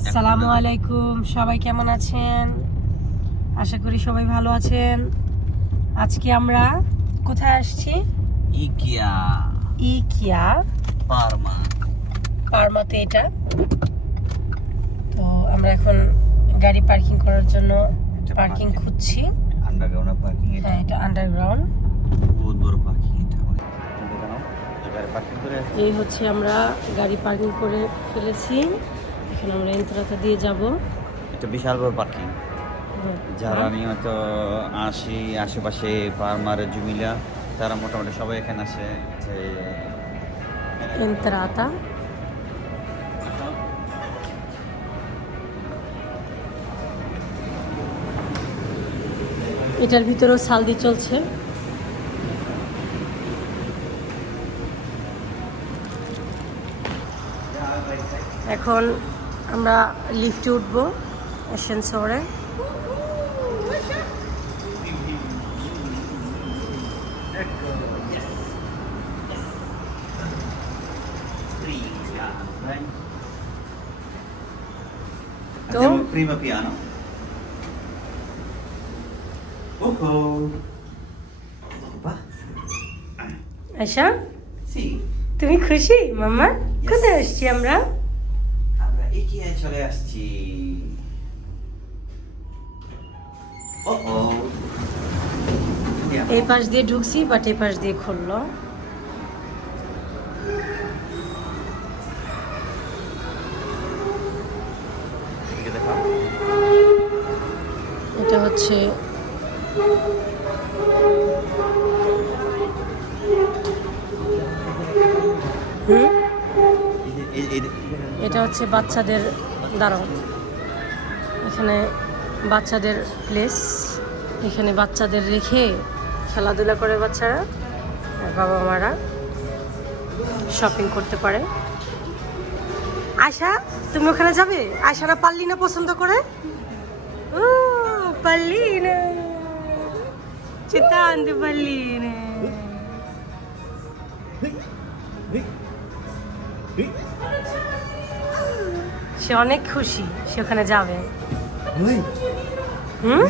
আসসালামু আলাইকুম সবাই কেমন আছেন? আশা করি সবাই ভালো আছেন। আজকে আমরা কোথায় আসছি? ইকিয়া। ইকিয়া। পারমা। পারমাতে এটা। তো আমরা এখন গাড়ি পার্কিং করার জন্য পার্কিং খুঁজছি। আন্ডারগ্রাউন্ড পার্কিং এটা? হ্যাঁ এটা আন্ডারগ্রাউন্ড বহুত বড় পার্কিং এটা। এই হচ্ছে আমরা গাড়ি পার্কিং করে ফেলেছি। এখন আমরা ইন্তরাতা দিয়ে যাব। এটা বিশাল বড় পার্কিং। যারা নিয়মিত আসি আশেপাশে পারমার জুমিলা তারা মোটামুটি সবাই এখানে আসে যে ইন্তরাতা এটার ভিতরেও সালদি চলছে। এখন আমরা লিফটে উঠবো এসেন্সরে তো? piano. Oh? আশা Sì. তুমি খুশি? মাম্মা? কোথায় আসছি আমরা? এগিয়ে চলে আসছি? ও ও। এই পাশ দিয়ে ঢুকছি বাট এই পাশ দিয়ে খুললো। এটা হচ্ছে হুম? এটা হচ্ছে বাচ্চাদের দাঁড়াও এখানে বাচ্চাদের প্লেস এখানে বাচ্চাদের রেখে খেলাধুলা করে বাচ্চারা বাবা মারা শপিং করতে পারে। আশা তুমি ওখানে যাবে? আশারা পারলি না পছন্দ করে? ও পারলি না। চিন্তা আনতে পারলি না। সে অনেক খুশি সে ওখানে যাবে। হুম.